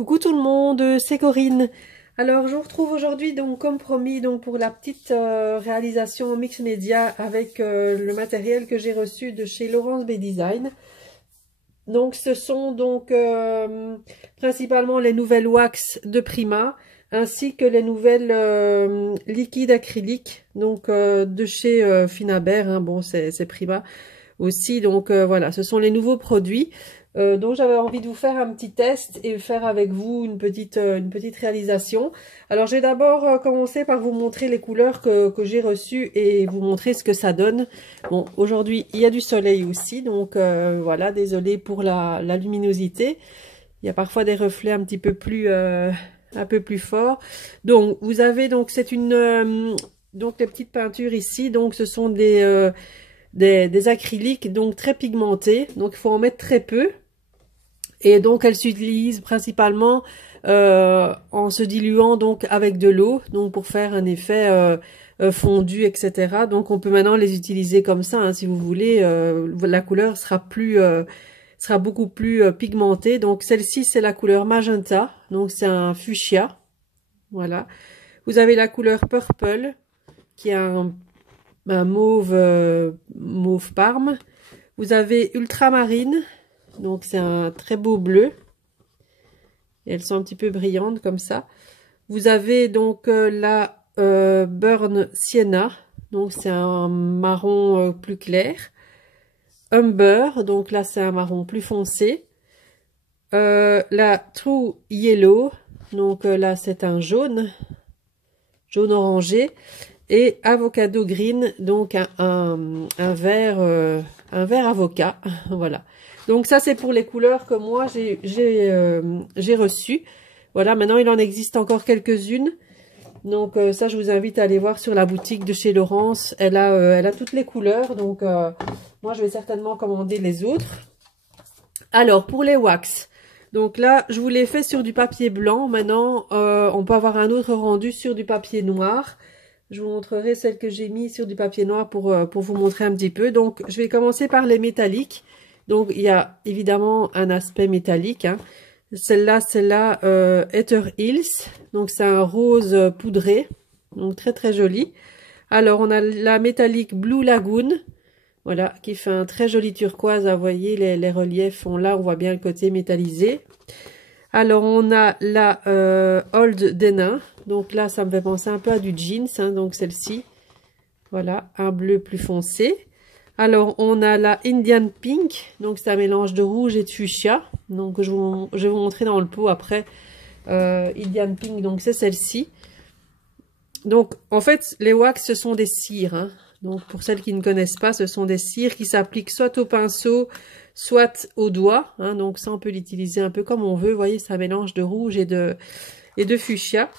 Coucou tout le monde, c'est Corinne. Alors je vous retrouve aujourd'hui donc comme promis donc pour la petite réalisation mix média avec le matériel que j'ai reçu de chez Laurence B Design. Donc ce sont donc principalement les nouvelles wax de Prima ainsi que les nouvelles liquides acryliques donc de chez Finabert, hein. Bon c'est Prima aussi, donc voilà, ce sont les nouveaux produits. Donc j'avais envie de vous faire un petit test et faire avec vous une petite réalisation. Alors j'ai d'abord commencé par vous montrer les couleurs que j'ai reçues et vous montrer ce que ça donne. Bon, aujourd'hui il y a du soleil aussi, donc voilà, désolé pour la luminosité. Il y a parfois des reflets un peu plus forts. Donc vous avez donc c'est une donc les petites peintures ici, donc ce sont des acryliques donc très pigmentés, donc il faut en mettre très peu. Et donc elles s'utilisent principalement en se diluant donc avec de l'eau, donc pour faire un effet fondu, etc. Donc on peut maintenant les utiliser comme ça, hein, si vous voulez. La couleur sera beaucoup plus pigmentée. Donc celle-ci c'est la couleur magenta, donc c'est un fuchsia. Voilà. Vous avez la couleur purple qui est un mauve parme. Vous avez ultramarine, donc c'est un très beau bleu. Et elles sont un petit peu brillantes comme ça. Vous avez donc la Burn Sienna, donc c'est un marron plus clair. Umber, donc là c'est un marron plus foncé. La True Yellow, donc là c'est un jaune orangé. Et Avocado Green, donc un vert avocat. Voilà. Donc ça c'est pour les couleurs que moi j'ai reçues. Voilà, maintenant il en existe encore quelques-unes. Donc ça je vous invite à aller voir sur la boutique de chez Laurence. Elle a toutes les couleurs. Donc moi je vais certainement commander les autres. Alors pour les wax. Donc là je vous l'ai fait sur du papier blanc. Maintenant on peut avoir un autre rendu sur du papier noir. Je vous montrerai celle que j'ai mis sur du papier noir pour vous montrer un petit peu. Donc, je vais commencer par les métalliques. Donc, il y a évidemment un aspect métallique, hein. Celle-là, Heather Hills. Donc, c'est un rose poudré. Donc, très, très joli. Alors, on a la métallique Blue Lagoon. Voilà, qui fait un très joli turquoise. Vous voyez, les reliefs sont là. On voit bien le côté métallisé. Alors, on a la Old Denim. Donc là, ça me fait penser un peu à du jeans, hein, donc celle-ci. Voilà, un bleu plus foncé. Alors, on a la Indian Pink. Donc, c'est un mélange de rouge et de fuchsia. Donc, je vais vous montrer dans le pot après. Indian Pink, donc c'est celle-ci. Donc, en fait, les wax, ce sont des cires, hein. Donc, pour celles qui ne connaissent pas, ce sont des cires qui s'appliquent soit au pinceau, soit au doigt, hein. Donc, ça, on peut l'utiliser un peu comme on veut. Vous voyez, c'est un mélange de rouge et de fuchsia.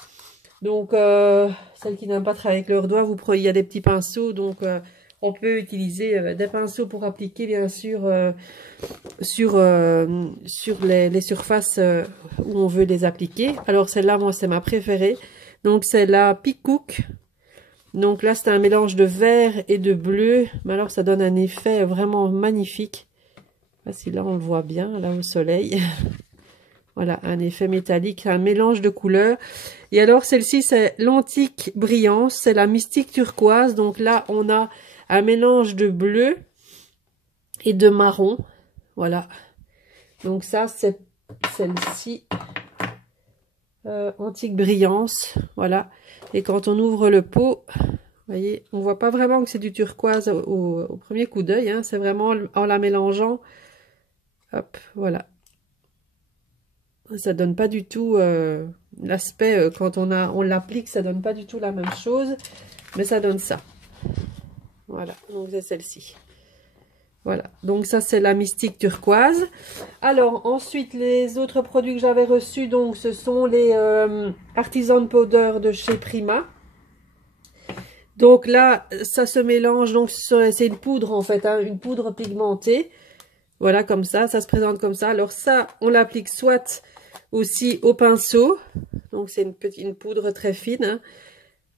Donc, celles qui n'aiment pas travailler avec leurs doigts, il y a des petits pinceaux. Donc, on peut utiliser des pinceaux pour appliquer, bien sûr, sur les surfaces où on veut les appliquer. Alors, celle-là, moi, c'est ma préférée. Donc, c'est la Peacock. Donc là, c'est un mélange de vert et de bleu. Mais alors, ça donne un effet vraiment magnifique. Si là, on le voit bien, là, au soleil. Voilà, un effet métallique, un mélange de couleurs. Et alors, celle-ci, c'est l'Antique Brillance, c'est la Mystique Turquoise. Donc là, on a un mélange de bleu et de marron. Voilà. Donc ça, c'est celle-ci, Antique Brillance. Voilà. Et quand on ouvre le pot, vous voyez, on voit pas vraiment que c'est du turquoise au premier coup d'œil, hein. C'est vraiment en la mélangeant. Hop, voilà. Ça donne pas du tout l'aspect quand on l'applique, ça donne pas du tout la même chose, mais ça donne ça. Voilà, donc c'est celle-ci. Voilà, donc ça c'est la Mystique Turquoise. Alors ensuite les autres produits que j'avais reçus, donc ce sont les Artisan Powder de chez Prima. Donc là ça se mélange, donc c'est une poudre en fait, hein, une poudre pigmentée. Voilà, comme ça se présente comme ça. Alors ça on l'applique soit aussi au pinceau, donc c'est une poudre très fine, hein.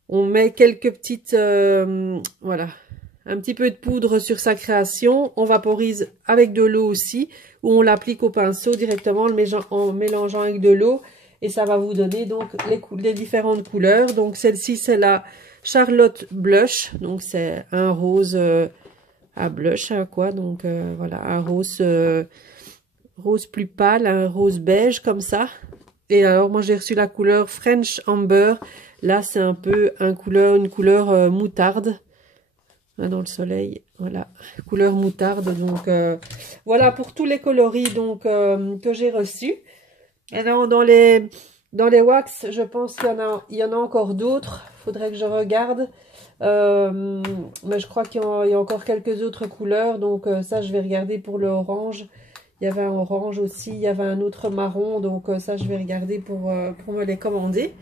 On met quelques petites, voilà, un petit peu de poudre sur sa création, on vaporise avec de l'eau aussi, ou on l'applique au pinceau directement en mélangeant avec de l'eau. Et ça va vous donner donc les différentes couleurs. Donc celle-ci, c'est la Charlotte Blush. Donc c'est un rose à blush, hein, quoi. Donc voilà, un rose, rose plus pâle, un rose beige comme ça. Et alors moi j'ai reçu la couleur French Amber. Là c'est un peu une couleur moutarde. Hein, dans le soleil, voilà, couleur moutarde. Donc voilà pour tous les coloris donc que j'ai reçus. Alors, dans les wax, je pense qu'il y en a encore d'autres. Faudrait que je regarde. Mais je crois qu'il y a encore quelques autres couleurs. Donc, ça, je vais regarder pour le orange. Il y avait un orange aussi. Il y avait un autre marron. Donc, ça, je vais regarder pour me les commander.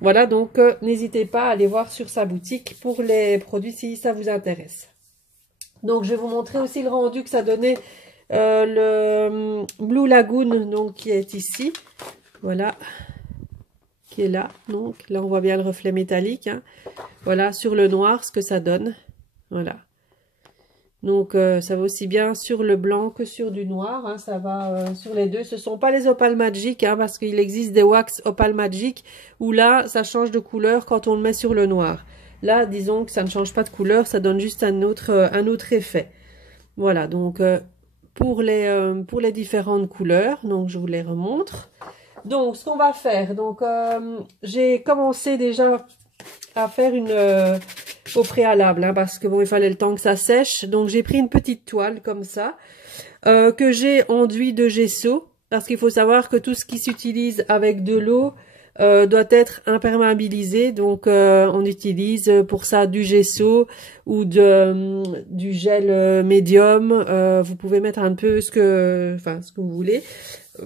Voilà, donc, n'hésitez pas à aller voir sur sa boutique pour les produits si ça vous intéresse. Donc, je vais vous montrer aussi le rendu que ça donnait. Le Blue Lagoon donc qui est ici, voilà, qui est là. Donc là on voit bien le reflet métallique, hein. Voilà, sur le noir ce que ça donne, voilà. Donc ça va aussi bien sur le blanc que sur du noir, hein. Ça va sur les deux. Ce sont pas les Opal Magic, hein, parce qu'il existe des wax Opal Magic où là ça change de couleur quand on le met sur le noir. Là disons que ça ne change pas de couleur, ça donne juste un autre effet. Voilà, donc pour les différentes couleurs, donc je vous les remontre. Donc ce qu'on va faire, donc j'ai commencé déjà à faire au préalable, hein, parce que bon il fallait le temps que ça sèche. Donc j'ai pris une petite toile comme ça que j'ai enduit de gesso, parce qu'il faut savoir que tout ce qui s'utilise avec de l'eau doit être imperméabilisé. Donc on utilise pour ça du gesso ou du gel médium. Vous pouvez mettre un peu ce que vous voulez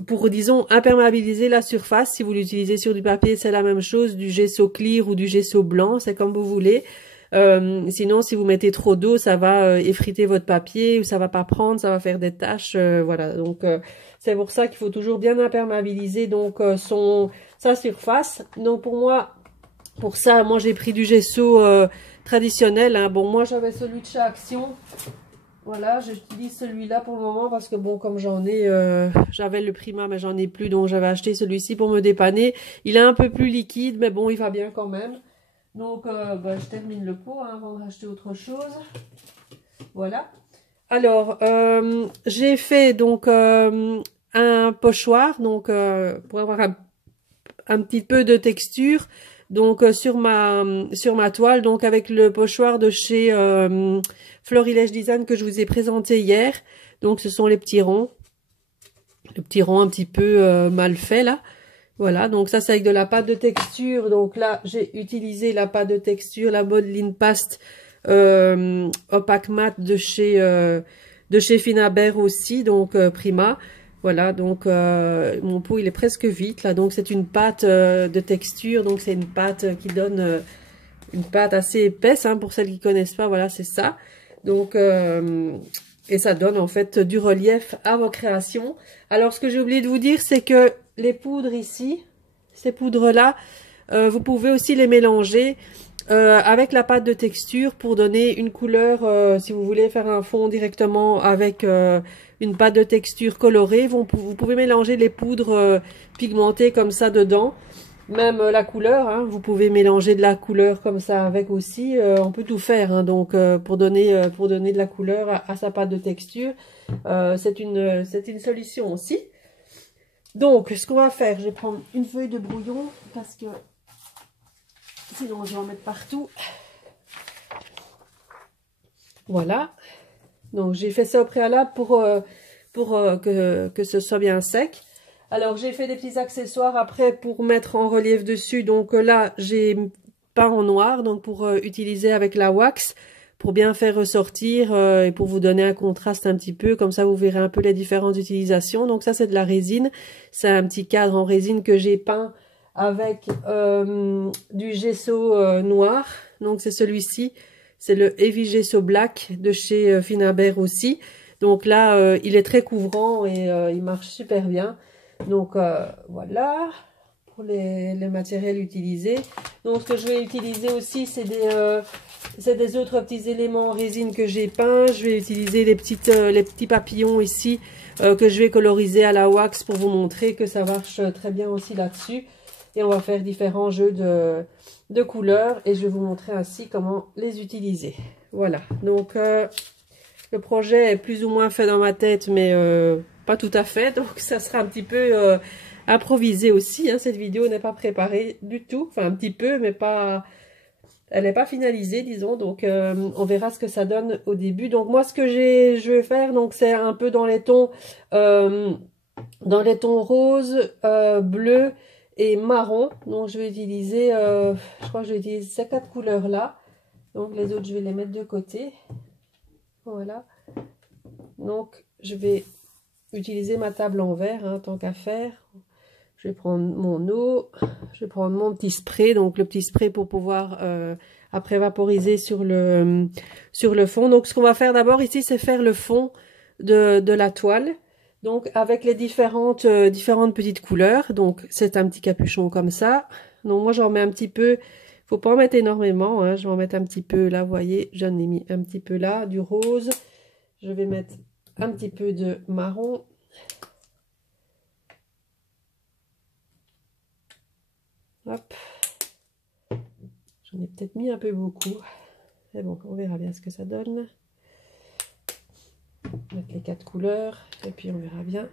pour, disons, imperméabiliser la surface. Si vous l'utilisez sur du papier, c'est la même chose, du gesso clear ou du gesso blanc, c'est comme vous voulez. Sinon, si vous mettez trop d'eau, ça va effriter votre papier, ou ça va pas prendre, ça va faire des taches. Voilà, donc c'est pour ça qu'il faut toujours bien imperméabiliser donc sa surface. Donc pour ça, moi j'ai pris du gesso traditionnel, hein. Bon, moi j'avais celui de chez Action. Voilà, j'utilise celui-là pour le moment parce que bon, comme j'avais le Prima mais j'en ai plus, donc j'avais acheté celui-ci pour me dépanner. Il est un peu plus liquide, mais bon, il va bien quand même. Donc, je termine le pot, hein, avant de racheter autre chose. Voilà. Alors, j'ai fait donc un pochoir, donc pour avoir un petit peu de texture, donc sur ma toile, donc avec le pochoir de chez Florilège Design que je vous ai présenté hier. Donc, ce sont les petits ronds. Le petit rond un petit peu mal fait là. Voilà, donc ça c'est avec de la pâte de texture. Donc là, j'ai utilisé la pâte de texture, la Modeline Paste Opaque Matte de chez Finabert aussi, donc Prima. Voilà, donc mon pot il est presque vide là. Donc c'est une pâte de texture, donc c'est une pâte qui donne une pâte assez épaisse, hein, pour celles qui connaissent pas. Voilà, c'est ça. Donc et ça donne en fait du relief à vos créations. Alors ce que j'ai oublié de vous dire, c'est que les poudres ici, ces poudres-là, vous pouvez aussi les mélanger avec la pâte de texture pour donner une couleur. Si vous voulez faire un fond directement avec une pâte de texture colorée, vous pouvez mélanger les poudres pigmentées comme ça dedans. Même la couleur, hein, vous pouvez mélanger de la couleur comme ça avec aussi. On peut tout faire, hein, donc pour donner de la couleur à sa pâte de texture. C'est une solution aussi. Donc, ce qu'on va faire, je vais prendre une feuille de brouillon parce que sinon je vais en mettre partout. Voilà. Donc, j'ai fait ça au préalable pour que ce soit bien sec. Alors, j'ai fait des petits accessoires après pour mettre en relief dessus. Donc là, j'ai peint en noir, donc pour utiliser avec la wax, pour bien faire ressortir et pour vous donner un contraste un petit peu. Comme ça, vous verrez un peu les différentes utilisations. Donc ça, c'est de la résine. C'est un petit cadre en résine que j'ai peint avec du gesso noir. Donc c'est celui-ci. C'est le Heavy Gesso Black de chez Finabert aussi. Donc là, il est très couvrant et il marche super bien. Donc voilà, pour les matériels utilisés. Donc ce que je vais utiliser aussi, c'est des autres petits éléments en résine que j'ai peints. Je vais utiliser les petits papillons ici que je vais coloriser à la wax pour vous montrer que ça marche très bien aussi là-dessus. Et on va faire différents jeux de couleurs et je vais vous montrer ainsi comment les utiliser. Voilà, donc le projet est plus ou moins fait dans ma tête, mais pas tout à fait. Donc ça sera un petit peu improvisé aussi. Hein. Cette vidéo n'est pas préparée du tout. Enfin un petit peu, mais pas... Elle n'est pas finalisée, disons. Donc on verra ce que ça donne au début. Donc moi, ce que je vais faire, donc c'est un peu dans les tons roses, bleus et marron. Donc je vais utiliser, je crois que je vais utiliser ces 4 couleurs là. Donc les autres, je vais les mettre de côté. Voilà. Donc je vais utiliser ma table en verre, hein, tant qu'à faire. Je vais prendre mon eau, je vais prendre mon petit spray, donc le petit spray pour pouvoir après vaporiser sur le fond. Donc ce qu'on va faire d'abord ici, c'est faire le fond de la toile. Donc avec les différentes petites couleurs. Donc c'est un petit capuchon comme ça. Donc moi j'en mets un petit peu, faut pas en mettre énormément, hein, je vais en mettre un petit peu là, vous voyez, j'en ai mis un petit peu là, du rose. Je vais mettre un petit peu de marron. Hop. J'en ai peut-être mis un peu beaucoup. Mais bon, on verra bien ce que ça donne. Mettre les 4 couleurs. Et puis on verra bien.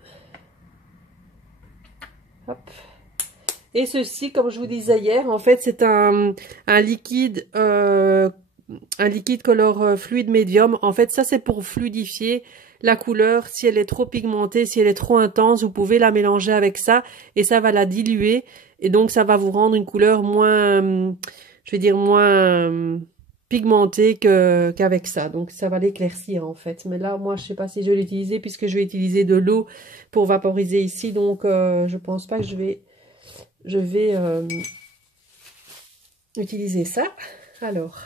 Hop. Et ceci, comme je vous disais hier, en fait, c'est un liquide color fluide médium. En fait, ça, c'est pour fluidifier la couleur. Si elle est trop pigmentée, si elle est trop intense, vous pouvez la mélanger avec ça. Et ça va la diluer. Et donc, ça va vous rendre une couleur moins, je vais dire, moins pigmentée qu'avec ça. Donc, ça va l'éclaircir, en fait. Mais là, moi, je sais pas si je vais l'utiliser puisque je vais utiliser de l'eau pour vaporiser ici. Donc, je pense pas que je vais utiliser ça. Alors,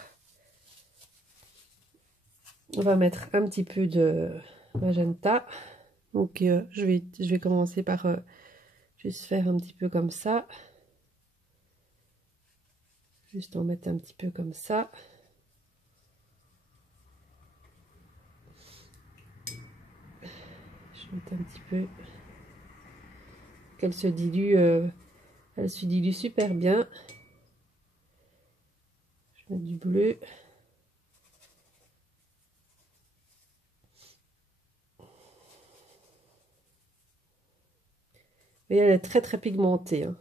on va mettre un petit peu de magenta. Donc, je vais commencer par juste faire un petit peu comme ça. Juste en mettre un petit peu comme ça. Je vais mettre un petit peu qu'elle se dilue. Elle se dilue super bien. Je vais mettre du bleu. Et elle est très très pigmentée. Hein.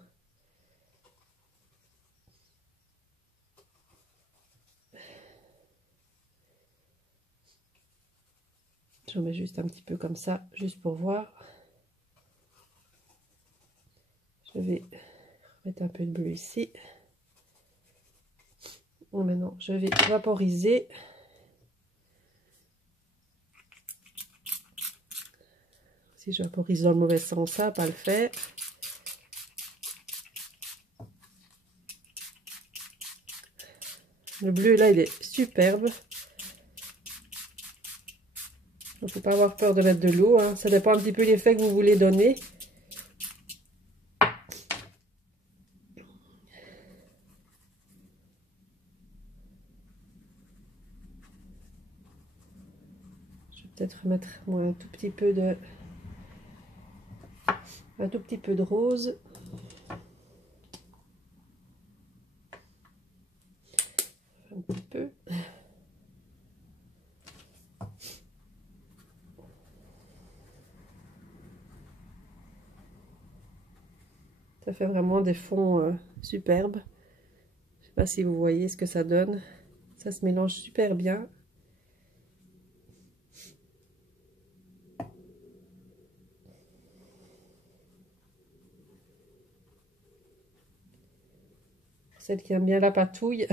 J'en mets juste un petit peu comme ça, juste pour voir. Je vais mettre un peu de bleu ici. Bon, maintenant, je vais vaporiser. Si je vaporise dans le mauvais sens, ça va pas le faire. Le bleu, là, il est superbe. Il ne faut pas avoir peur de mettre de l'eau. Hein. Ça dépend un petit peu l'effet que vous voulez donner. Je vais peut-être mettre moi, un tout petit peu de rose. Un petit peu. Ça fait vraiment des fonds superbes. Je sais pas si vous voyez ce que ça donne. Ça se mélange super bien. Celle qui aime bien la patouille.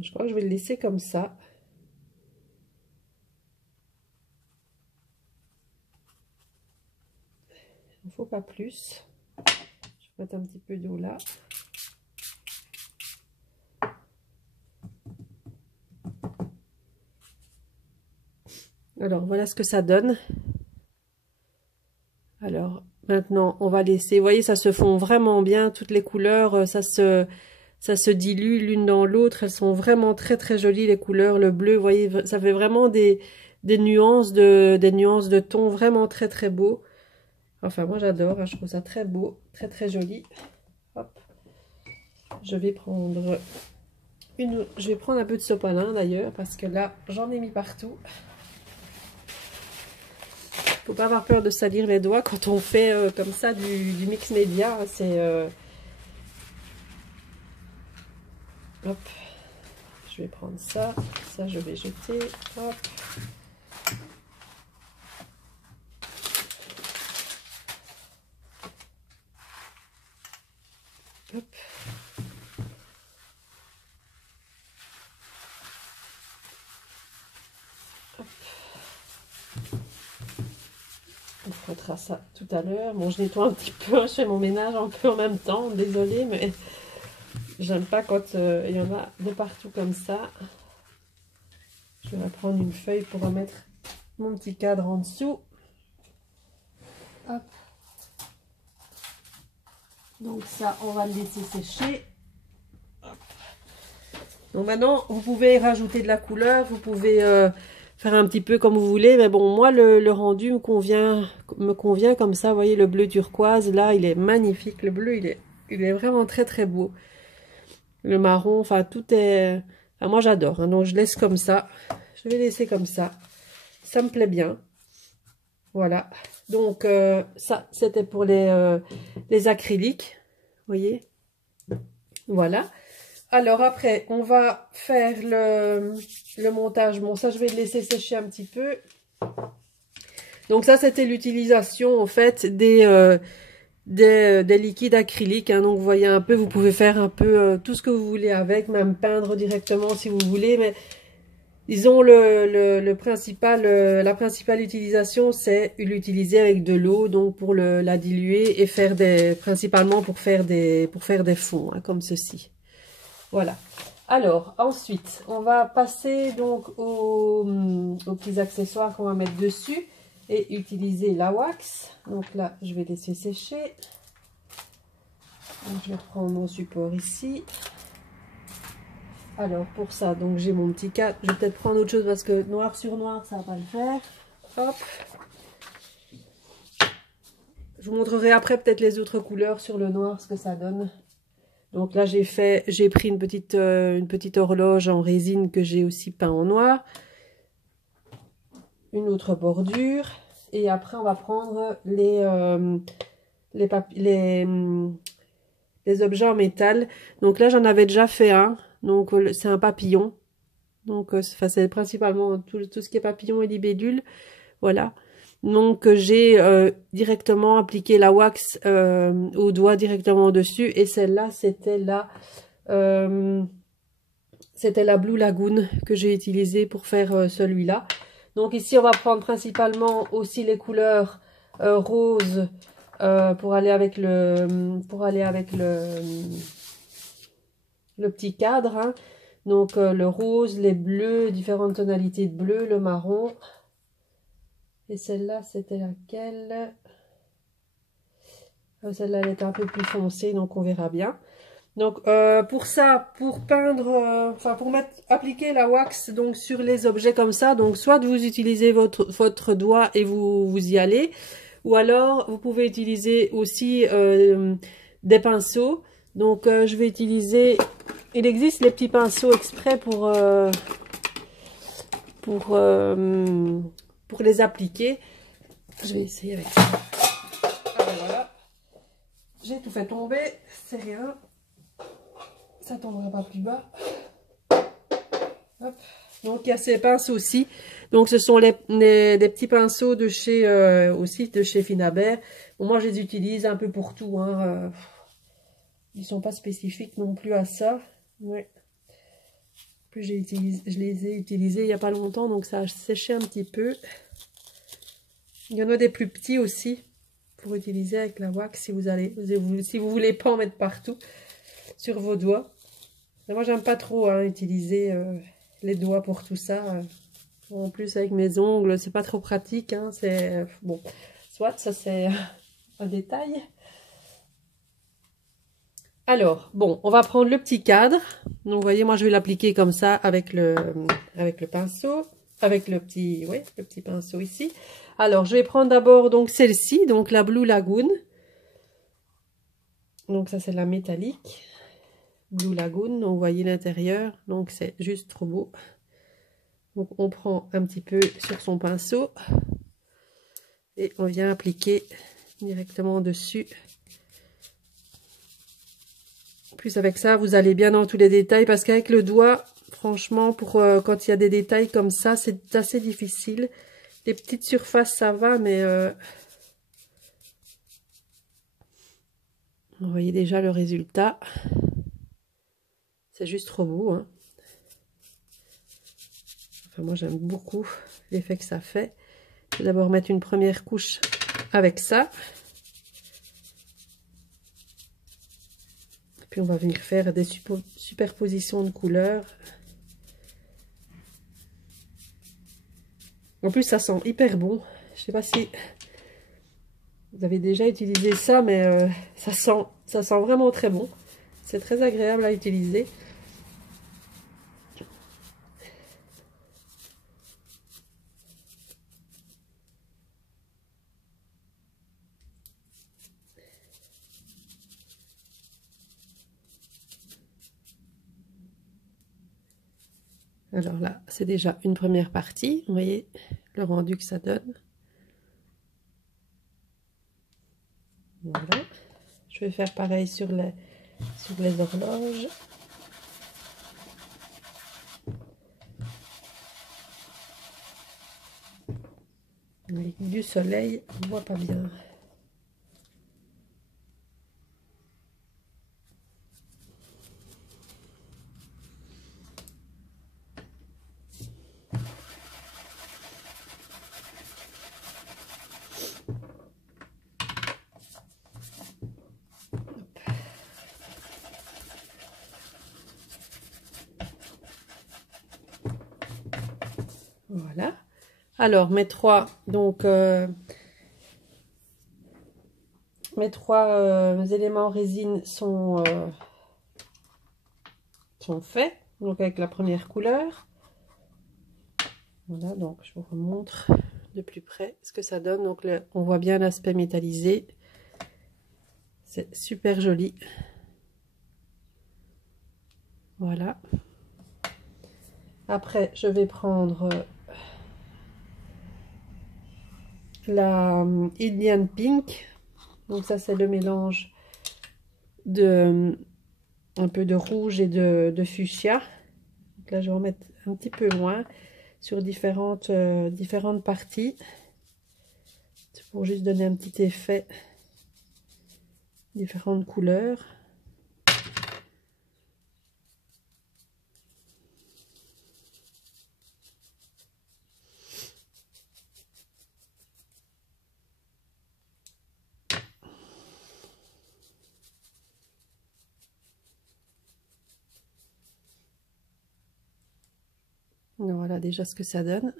Je crois que je vais le laisser comme ça. Il ne faut pas plus. Je vais mettre un petit peu d'eau là. Alors voilà ce que ça donne. Alors, maintenant, on va laisser, vous voyez, ça se fond vraiment bien, toutes les couleurs, ça se dilue l'une dans l'autre, elles sont vraiment très très jolies, les couleurs, le bleu, vous voyez, ça fait vraiment des nuances de tons vraiment très très beaux. Enfin, moi j'adore, hein, je trouve ça très beau, très très joli. Hop. Je vais prendre un peu de sopalin d'ailleurs, parce que là, j'en ai mis partout. Faut pas avoir peur de salir les doigts quand on fait comme ça du mix média. C'est hop, je vais prendre ça, je vais jeter. Hop. Hop. Hop. On frottera ça tout à l'heure. Bon, je nettoie un petit peu, je fais mon ménage un peu en même temps, désolée, mais j'aime pas quand il y en a de partout comme ça. Je vais prendre une feuille pour remettre mon petit cadre en dessous. Hop. Donc ça, on va le laisser sécher. Hop. Donc maintenant, vous pouvez rajouter de la couleur, vous pouvez faire un petit peu comme vous voulez. Mais bon, moi, le rendu me convient comme ça. Vous voyez, le bleu turquoise, là, il est magnifique. Le bleu, il est vraiment très, très beau. Le marron, enfin, tout est... Enfin, moi, j'adore. Hein, donc, je laisse comme ça. Je vais laisser comme ça. Ça me plaît bien. Voilà. Donc, ça, c'était pour les acryliques. Vous voyez? Voilà. Alors, après, on va faire le montage. Bon, ça, je vais le laisser sécher un petit peu. Donc, ça, c'était l'utilisation, en fait, des liquides acryliques. Hein. Donc, vous voyez un peu, vous pouvez faire un peu tout ce que vous voulez avec, même peindre directement si vous voulez. Mais disons, la principale utilisation, c'est l'utiliser avec de l'eau, donc pour la diluer et faire principalement pour faire des fonds, hein, comme ceci. Voilà. Alors, ensuite, on va passer donc aux petits accessoires qu'on va mettre dessus et utiliser la wax. Donc là, je vais laisser sécher. Donc, je vais reprendre mon support ici. Alors, pour ça, donc j'ai mon petit cadre. Je vais peut-être prendre autre chose parce que noir sur noir, ça va pas le faire. Hop. Je vous montrerai après peut-être les autres couleurs sur le noir, ce que ça donne. Donc là, j'ai pris une petite horloge en résine que j'ai aussi peint en noir. Une autre bordure. Et après, on va prendre les objets en métal. Donc là, j'en avais déjà fait un. Donc, c'est un papillon. Donc, c'est principalement tout ce qui est papillon et libellule. Voilà. Donc, j'ai directement appliqué la wax au doigt directement dessus. Et celle-là, c'était la Blue Lagoon que j'ai utilisée pour faire celui-là. Donc, ici, on va prendre principalement aussi les couleurs rose pour aller avec le petit cadre. Hein. Donc, le rose, les bleus, différentes tonalités de bleu, le marron. Et celle-là, c'était laquelle? Celle-là, elle est un peu plus foncée, donc on verra bien. Donc, pour ça, pour peindre, appliquer la wax donc sur les objets comme ça, donc soit vous utilisez votre doigt et vous y allez, ou alors vous pouvez utiliser aussi des pinceaux. Donc, je vais utiliser... Il existe les petits pinceaux exprès pour les appliquer. Je vais essayer avec ça. Ah ben voilà. J'ai tout fait tomber. C'est rien. Ça ne tombera pas plus bas. Hop. Donc, il y a ces pinceaux aussi. Donc, ce sont des petits pinceaux de chez Finabert. Bon, moi, je les utilise un peu pour tout. Hein. Ils ne sont pas spécifiques non plus à ça. Ouais. Puis je les ai utilisés il n'y a pas longtemps, donc ça a séché un petit peu. Il y en a des plus petits aussi pour utiliser avec la wax si vous voulez pas en mettre partout sur vos doigts. Mais moi j'aime pas trop utiliser les doigts pour tout ça. En plus avec mes ongles, c'est pas trop pratique. Hein, c'est bon, soit ça c'est un détail. Alors, bon, on va prendre le petit cadre. Donc, vous voyez, moi, je vais l'appliquer comme ça avec le pinceau, avec le petit, ouais, le petit pinceau ici. Alors, je vais prendre d'abord donc celle-ci, donc la Blue Lagoon. Donc, ça, c'est la métallique. Blue Lagoon, donc vous voyez l'intérieur. Donc, c'est juste trop beau. Donc, on prend un petit peu sur son pinceau et on vient appliquer directement dessus. Plus avec ça, vous allez bien dans tous les détails parce qu'avec le doigt, franchement, pour quand il y a des détails comme ça, c'est assez difficile. Les petites surfaces, ça va, mais vous voyez déjà le résultat. C'est juste trop beau, hein. Enfin, moi, j'aime beaucoup l'effet que ça fait. Je vais d'abord mettre une première couche avec ça. Puis on va venir faire des superpositions de couleurs. En plus, ça sent hyper bon. Je sais pas si vous avez déjà utilisé ça, mais ça sent vraiment très bon. C'est très agréable à utiliser. Alors là, c'est déjà une première partie. Vous voyez le rendu que ça donne. Voilà. Je vais faire pareil sur les horloges. Avec du soleil, on ne voit pas bien. Voilà. Alors, mes trois éléments résine sont faits. Donc, avec la première couleur. Voilà, donc je vous remontre de plus près ce que ça donne. Donc, on voit bien l'aspect métallisé. C'est super joli. Voilà. Après, je vais prendre la Indian Pink. Donc ça, c'est le mélange de un peu de rouge et de fuchsia. Donc là, je vais en mettre un petit peu moins sur différentes parties. Pour juste donner un petit effet. Différentes couleurs. Voilà déjà ce que ça donne.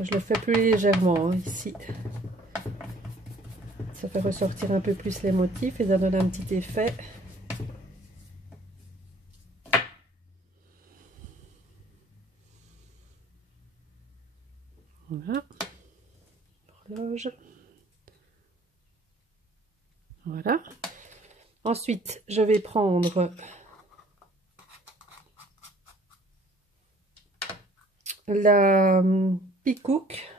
Je le fais plus légèrement, hein, ici. Ça fait ressortir un peu plus les motifs et ça donne un petit effet. Voilà. Horloge. Voilà. Ensuite, je vais prendre la Peacock.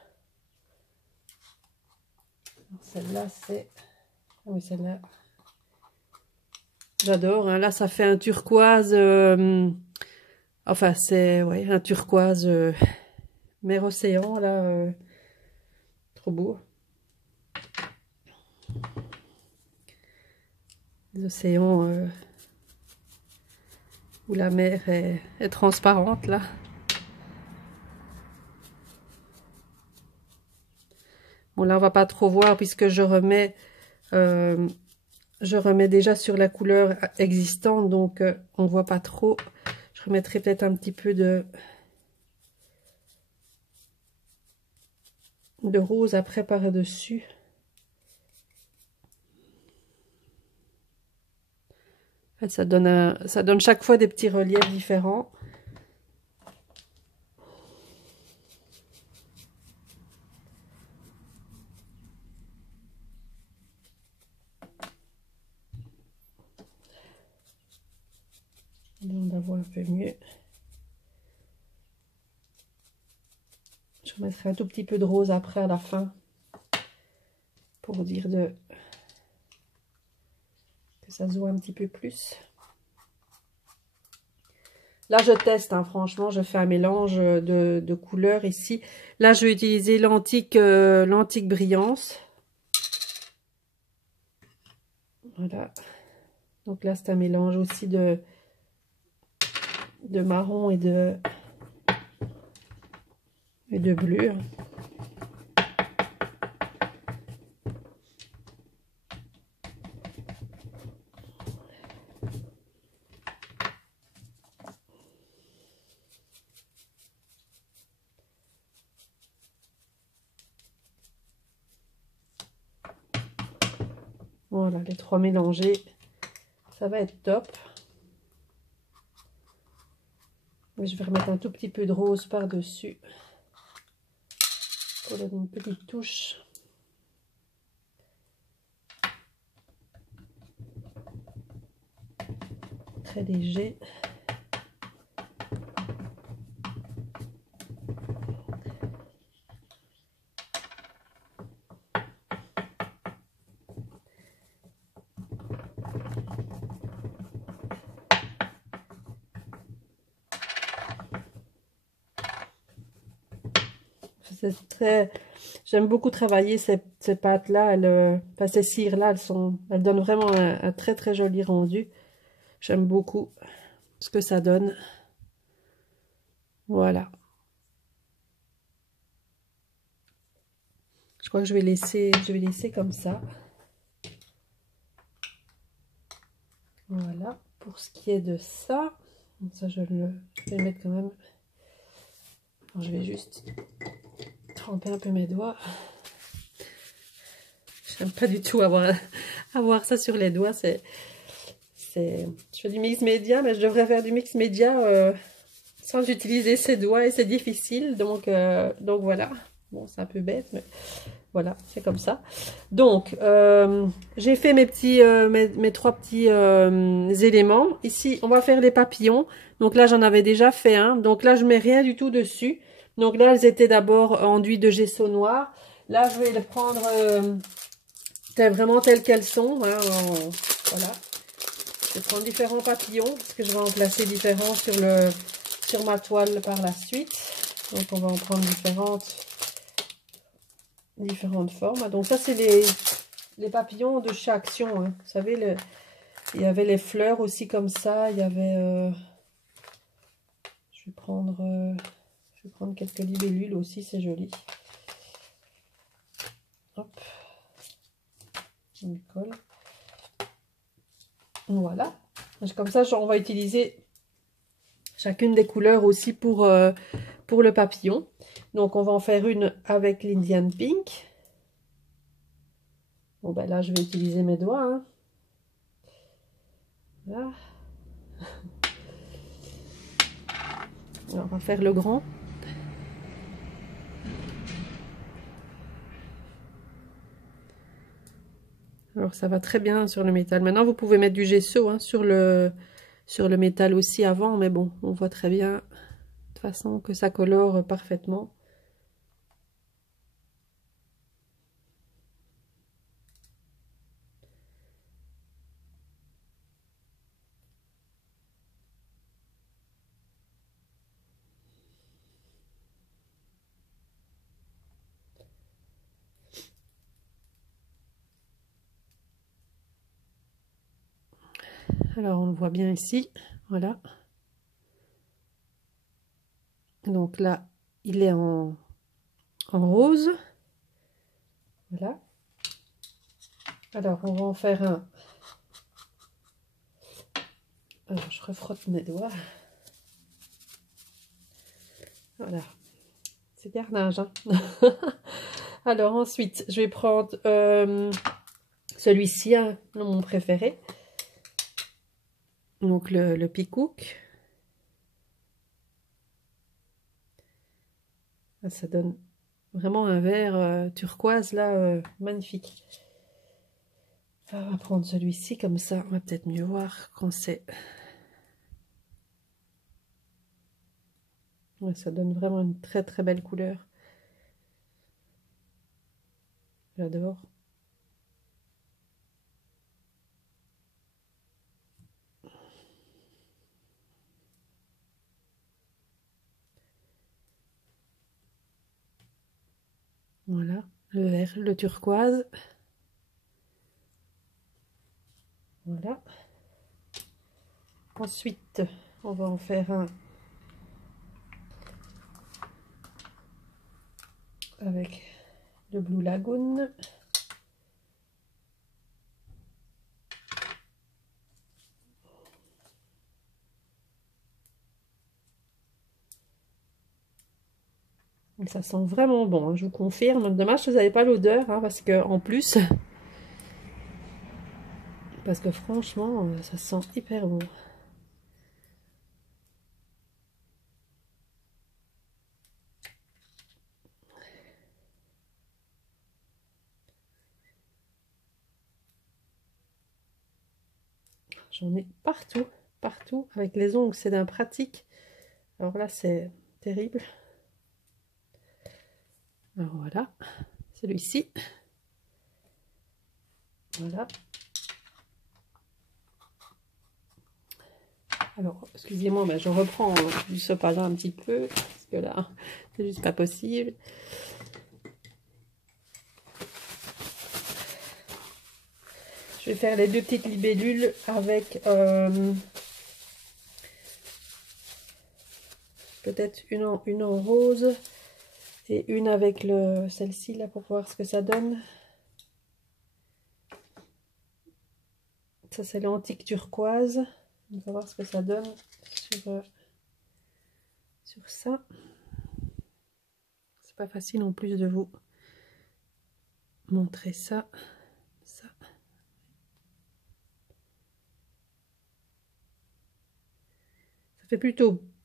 Celle-là, c'est... Ah oui, celle-là, j'adore. Hein. Là, ça fait un turquoise... Enfin, c'est ouais, un turquoise mer océan, là. Trop beau. Les océans où la mer est transparente, là. Bon, là, on va pas trop voir puisque je remets je remets déjà sur la couleur existante, donc on voit pas trop. Je remettrai peut-être un petit peu de rose après par-dessus. En fait, ça donne chaque fois des petits reliefs différents. On la voit un peu mieux. Je remettrai un tout petit peu de rose après à la fin pour dire que ça se voit un petit peu plus. Là, je teste, hein, franchement, je fais un mélange de couleurs ici. Là, je vais utiliser l'antique brillance. Voilà. Donc là, c'est un mélange aussi de marron et de bleu. Voilà, les trois mélangés, ça va être top. Je vais remettre un tout petit peu de rose par-dessus pour donner une petite touche. Très léger. J'aime beaucoup travailler ces pâtes-là, enfin, ces cires-là, elles donnent vraiment un très très joli rendu. J'aime beaucoup ce que ça donne. Voilà. Je crois que je vais laisser comme ça. Voilà, pour ce qui est de ça. Donc ça, je vais le mettre quand même. Alors, je vais juste tremper un peu mes doigts. J'aime pas du tout avoir ça sur les doigts. Je fais du mix média, mais je devrais faire du mix média sans utiliser ses doigts et c'est difficile. Donc voilà. Bon, c'est un peu bête, mais voilà, c'est comme ça. Donc, j'ai fait mes trois petits éléments. Ici, on va faire les papillons. Donc là, j'en avais déjà fait un. Donc là, je mets rien du tout dessus. Donc là, elles étaient d'abord enduits de gesso noir. Là, je vais les prendre vraiment telles qu'elles sont. Hein, voilà. Je vais prendre différents papillons parce que je vais en placer différents sur ma toile par la suite. Donc, on va en prendre différentes formes. Donc, ça, c'est les papillons de chez Action. Hein. Vous savez, il y avait les fleurs aussi comme ça. Il y avait... je vais prendre quelques libellules aussi, c'est joli. Hop. On colle. Voilà. Comme ça, on va utiliser chacune des couleurs aussi pour le papillon. Donc, on va en faire une avec l'Indian Pink. Bon, ben là, je vais utiliser mes doigts. Hein. Là. Alors, on va faire le grand. Alors, ça va très bien sur le métal. Maintenant, vous pouvez mettre du gesso hein, sur le métal aussi avant. Mais bon, on voit très bien de toute façon que ça colore parfaitement. Alors, on le voit bien ici. Voilà. Donc là, il est en rose. Voilà. Alors, on va en faire un je refrotte mes doigts. Voilà. C'est carnage, hein. Alors ensuite, je vais prendre celui-ci, hein, mon préféré. Donc le Peacock. Ça donne vraiment un vert turquoise là, magnifique. On va prendre celui-ci comme ça, on va peut-être mieux voir quand c'est. Ouais, ça donne vraiment une très très belle couleur. J'adore. Voilà, le vert, le turquoise. Voilà. Ensuite, on va en faire un avec le Blue Lagoon. Et ça sent vraiment bon, hein, je vous confirme. Dommage que vous n'avez pas l'odeur, hein, parce que en plus, parce que franchement, ça sent hyper bon. J'en ai partout, partout. Avec les ongles, c'est d'un pratique. Alors là, c'est terrible. Alors voilà, celui-ci. Voilà. Alors, excusez-moi, mais je reprends du sopalin un petit peu, parce que là, c'est juste pas possible. Je vais faire les deux petites libellules avec peut-être une en rose et une avec celle-ci là pour voir ce que ça donne. Ça c'est l'antique turquoise. On va voir ce que ça donne sur ça. C'est pas facile en plus de vous montrer ça.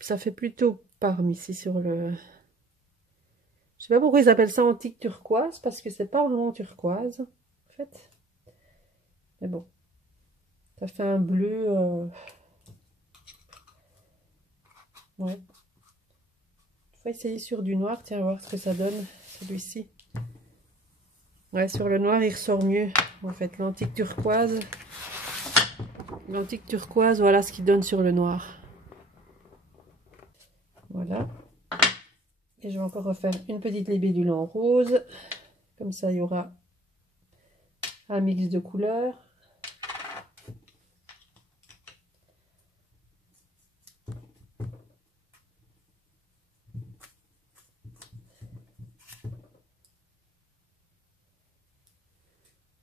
Ça fait plutôt parme ici sur le. Je sais pas pourquoi ils appellent ça antique turquoise, parce que c'est pas vraiment turquoise en fait. Mais bon, ça fait un bleu. Ouais. On va essayer sur du noir, tiens, voir ce que ça donne, celui-ci. Ouais, sur le noir, il ressort mieux. En fait, l'antique turquoise. L'antique turquoise, voilà ce qu'il donne sur le noir. Voilà. Et je vais encore refaire une petite libellule en rose. Comme ça, il y aura un mix de couleurs.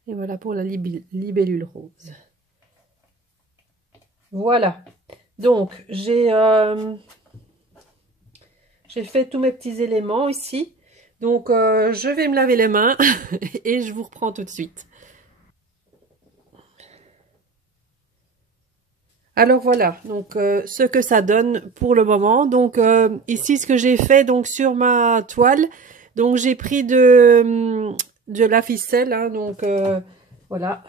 Et voilà pour la libellule rose. Voilà. Donc, j'ai fait tous mes petits éléments ici. Donc, je vais me laver les mains et je vous reprends tout de suite. Alors voilà, donc ce que ça donne pour le moment. Donc ici ce que j'ai fait donc sur ma toile, donc j'ai pris de la ficelle, hein, donc voilà,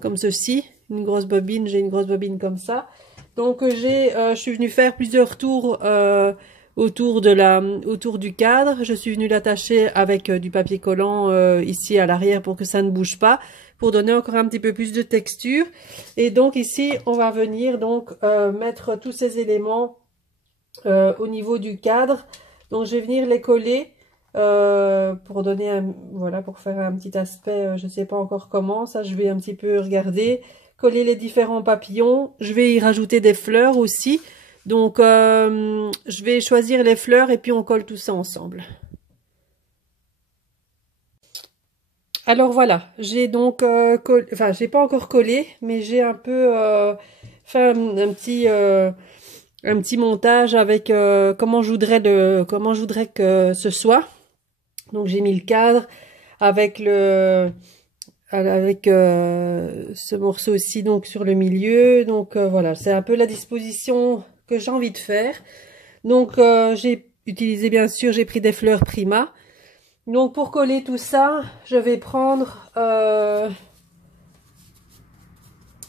comme ceci, une grosse bobine, j'ai une grosse bobine comme ça. Donc je suis venue faire plusieurs tours autour du cadre. Je suis venue l'attacher avec du papier collant ici à l'arrière pour que ça ne bouge pas, pour donner encore un petit peu plus de texture. Et donc ici, on va venir donc mettre tous ces éléments au niveau du cadre. Donc je vais venir les coller pour donner voilà, pour faire un petit aspect, je sais pas encore comment, ça je vais un petit peu regarder, coller les différents papillons. Je vais y rajouter des fleurs aussi. Donc je vais choisir les fleurs et puis on colle tout ça ensemble. Alors voilà, j'ai donc enfin j'ai pas encore collé, mais j'ai un peu fait un petit montage avec comment je voudrais que ce soit. Donc j'ai mis le cadre avec ce morceau aussi donc sur le milieu. Donc voilà, c'est un peu la disposition que j'ai envie de faire. Donc j'ai utilisé, bien sûr, j'ai pris des fleurs Prima. Donc pour coller tout ça, je vais prendre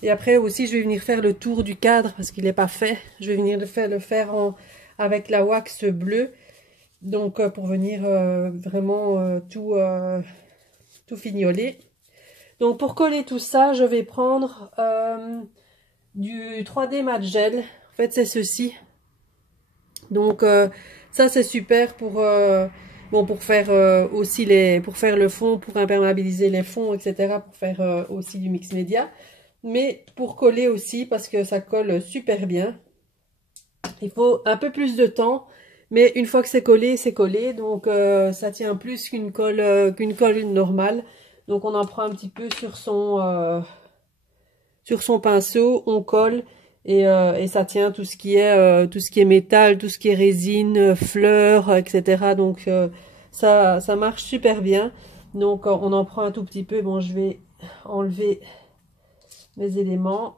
et après aussi je vais venir faire le tour du cadre parce qu'il n'est pas fait. Je vais venir le faire avec la wax bleue. Donc pour venir vraiment tout fignoler. Donc pour coller tout ça, je vais prendre du 3D Matte Gel. En fait, c'est ceci. Donc ça c'est super pour bon, pour faire aussi pour faire le fond, pour imperméabiliser les fonds, etc. Pour faire aussi du mix média. Mais pour coller aussi parce que ça colle super bien. Il faut un peu plus de temps. Mais une fois que c'est collé, c'est collé. Donc ça tient plus qu'une colle normale. Donc on en prend un petit peu sur son pinceau, on colle et ça tient tout ce qui est métal, tout ce qui est résine, fleurs, etc. Donc ça marche super bien. Donc on en prend un tout petit peu. Bon, je vais enlever mes éléments.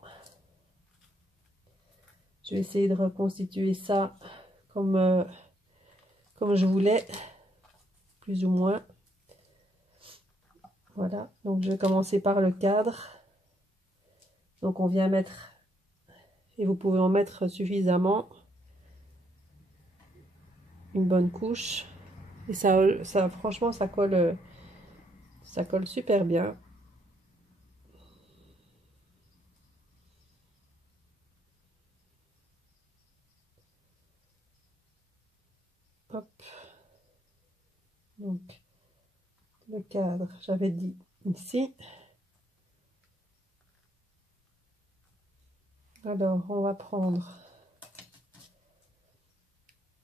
Je vais essayer de reconstituer ça comme je voulais, plus ou moins. Voilà, donc je vais commencer par le cadre. Donc on vient mettre, et vous pouvez en mettre suffisamment, une bonne couche. Et ça franchement, ça colle super bien. Hop. Donc le cadre, j'avais dit ici. Alors on va prendre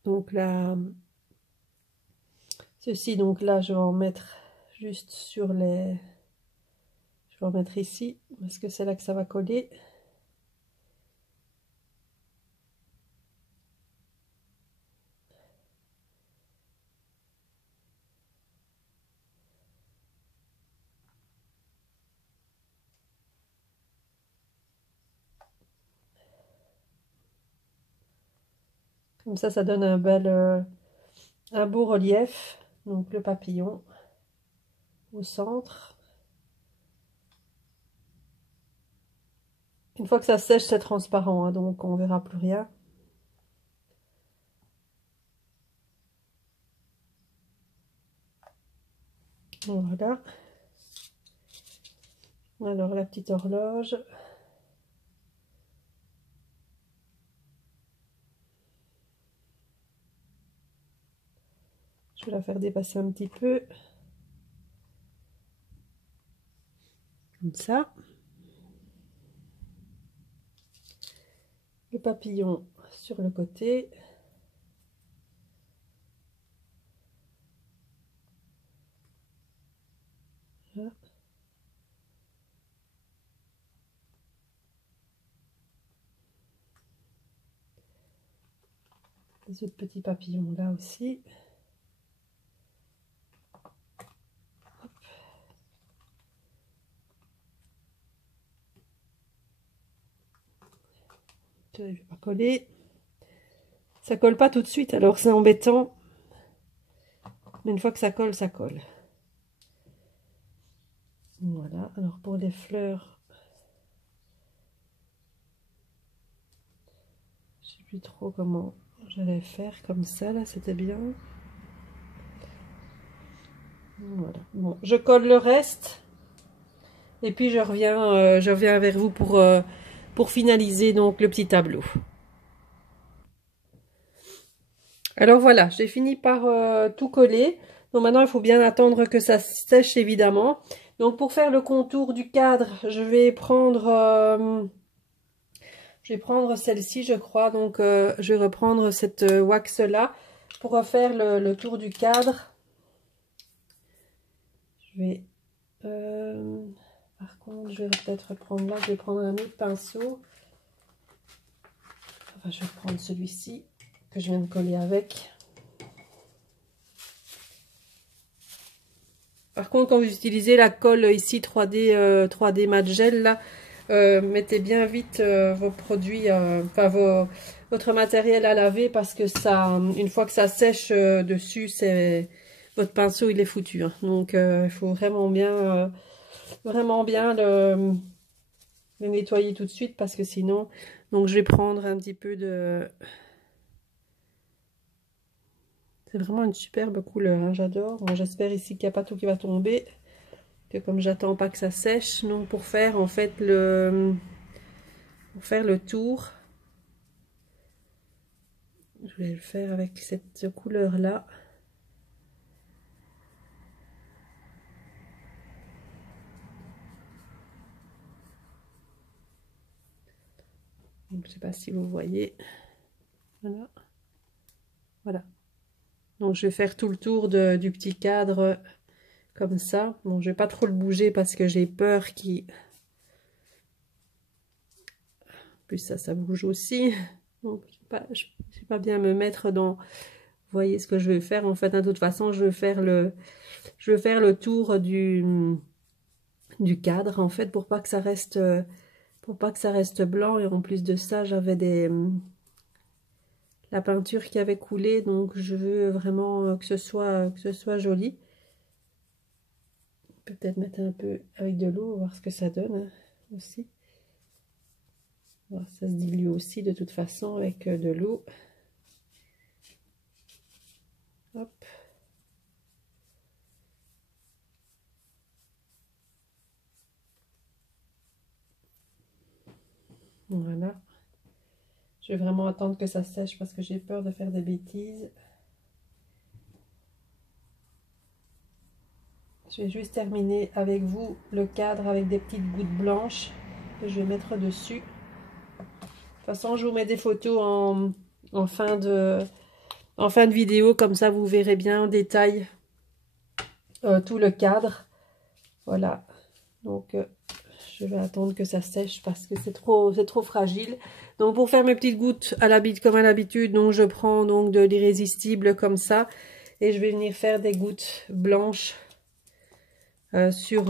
donc là ceci, donc là je vais en mettre juste sur les, je vais en mettre ici parce que c'est là que ça va coller. Comme ça donne un beau relief. Donc le papillon au centre. Une fois que ça sèche, c'est transparent, hein, donc on verra plus rien. Voilà. Alors la petite horloge. Je vais la faire dépasser un petit peu. Comme ça. Le papillon sur le côté. Voilà. Les autres petits papillons là aussi. Hop. Je ne vais pas coller. Ça colle pas tout de suite, alors c'est embêtant. Mais une fois que ça colle, ça colle. Voilà, alors pour les fleurs, je sais plus trop comment j'allais faire comme ça, là, c'était bien. Voilà, bon, je colle le reste. Et puis je reviens vers vous pour finaliser donc le petit tableau. Alors voilà, j'ai fini par tout coller. Donc maintenant, il faut bien attendre que ça sèche évidemment. Donc pour faire le contour du cadre, je vais prendre celle-ci, je crois. Donc je vais reprendre cette wax là pour refaire le tour du cadre. Je vais par contre, je vais peut-être reprendre là. Je vais prendre un autre pinceau. Je vais prendre celui-ci que je viens de coller avec. Par contre, quand vous utilisez la colle ici 3D Matte Gel, là, mettez bien vite vos produits, votre matériel à laver, parce que ça, une fois que ça sèche dessus, votre pinceau il est foutu. Hein. Donc il faut vraiment bien le nettoyer tout de suite, parce que sinon, donc je vais prendre un petit peu de... C'est vraiment une superbe couleur, hein, j'adore. Bon, j'espère ici qu'il n'y a pas tout qui va tomber, que comme j'attends pas que ça sèche, donc pour faire en fait le tour, je vais le faire avec cette couleur là. Je ne sais pas si vous voyez, voilà, voilà. Donc je vais faire tout le tour du petit cadre comme ça. Bon, je vais pas trop le bouger parce que j'ai peur qu'il... Plus ça bouge aussi. Donc je sais pas bien me mettre dans... Vous voyez ce que je vais faire en fait. De toute façon, je vais faire le tour du cadre en fait, pour pas que ça reste blanc. Et en plus de ça, j'avais la peinture qui avait coulé, donc je veux vraiment que ce soit joli. Peut-être mettre un peu avec de l'eau, voir ce que ça donne hein, aussi. Bon, ça se dilue aussi de toute façon avec de l'eau. Hop. Voilà. Je vais vraiment attendre que ça sèche parce que j'ai peur de faire des bêtises. Je vais juste terminer avec vous le cadre avec des petites gouttes blanches que je vais mettre dessus. De toute façon, je vous mets des photos en fin de vidéo, comme ça vous verrez bien en détail tout le cadre. Voilà. Donc je vais attendre que ça sèche parce que c'est trop fragile. Donc pour faire mes petites gouttes comme à l'habitude, donc je prends donc de l'irrésistible comme ça et je vais venir faire des gouttes blanches sur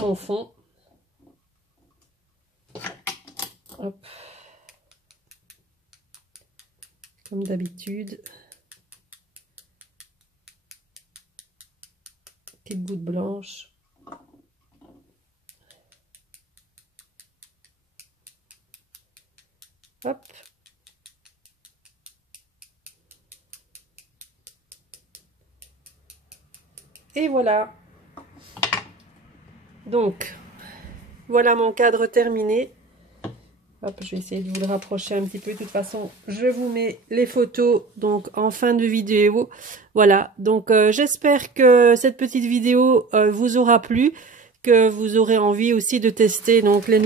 mon fond. Hop. Comme d'habitude. Petites gouttes blanches. Hop. Et voilà. Donc, voilà mon cadre terminé. Hop, je vais essayer de vous le rapprocher un petit peu. De toute façon, je vous mets les photos donc en fin de vidéo. Voilà, donc j'espère que cette petite vidéo vous aura plu, que vous aurez envie aussi de tester donc les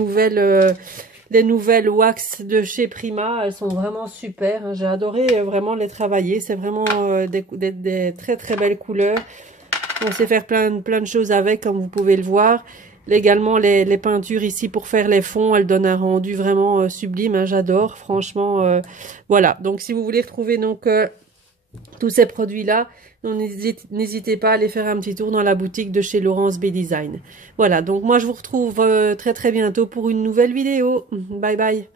nouvelles wax de chez Prima. Elles sont vraiment super. J'ai adoré vraiment les travailler. C'est vraiment des très très belles couleurs. On sait faire plein de choses avec, comme vous pouvez le voir. Également les peintures ici pour faire les fonds, elles donnent un rendu vraiment sublime, hein, j'adore, franchement. Voilà, donc si vous voulez retrouver donc tous ces produits-là, n'hésitez pas à aller faire un petit tour dans la boutique de chez Laurence B Design. Voilà, donc moi je vous retrouve très très bientôt pour une nouvelle vidéo. Bye bye.